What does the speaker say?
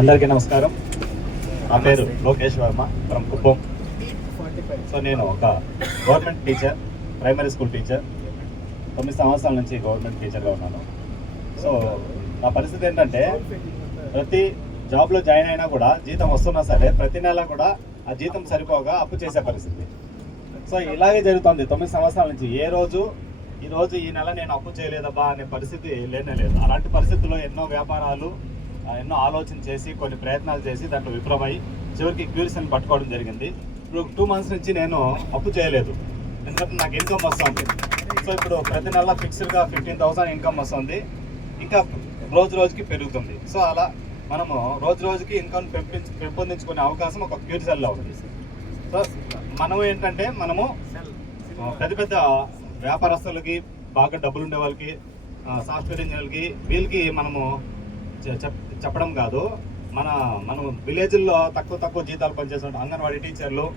అందరికీ నమస్కారం. నా పేరు లోకేష్ వర్మ ఫ్రమ్ కుప్పం. సో నేను ఒక government teacher, primary school teacher. 9 సంవత్సరాల నుంచి గవర్నమెంట్ టీచర్గా ఉన్నాను. సో నా పరిస్థితి ఏంటంటే, ప్రతి జాబ్లో జాయిన్ అయినా కూడా జీతం వస్తున్నా సరే ప్రతి నెల కూడా ఆ జీతం సరిపోగా అప్పు చేసే పరిస్థితి. సో ఇలాగే జరుగుతుంది 9 సంవత్సరాల నుంచి. ఈ నెల నేను అప్పు చేయలేదబ్బా అనే పరిస్థితి లేనే. అలాంటి పరిస్థితుల్లో ఎన్నో వ్యాపారాలు, ఎన్నో ఆలోచన చేసి, కొన్ని ప్రయత్నాలు చేసి దాంట్లో విఫలమై చివరికి క్యూరిస్ని పట్టుకోవడం జరిగింది. ఇప్పుడు 2 మంత్స్ నుంచి నేను అప్పు చేయలేదు, ఎందుకంటే నాకు ఇన్కమ్ వస్తుంది. సో ఇప్పుడు ప్రతి నెల ఫిక్స్డ్గా 15,000 ఇన్కమ్ వస్తుంది, ఇంకా రోజుకి పెరుగుతుంది. సో అలా మనము రోజుకి ఇన్కమ్ పెంపొందించుకునే అవకాశం ఒక క్యూరిసెల్లో ఉంది. సో మనం ఏంటంటే, మనము పెద్ద వ్యాపారస్తులకి, బాగా డబ్బులు ఉండే వాళ్ళకి, సాఫ్ట్వేర్ ఇంజనీర్లకి, వీళ్ళకి మనము చెప్పడం కాదు. మనం విలేజ్ల్లో తక్కువ జీతాలు పనిచేసే అంగన్వాడీ టీచర్లు,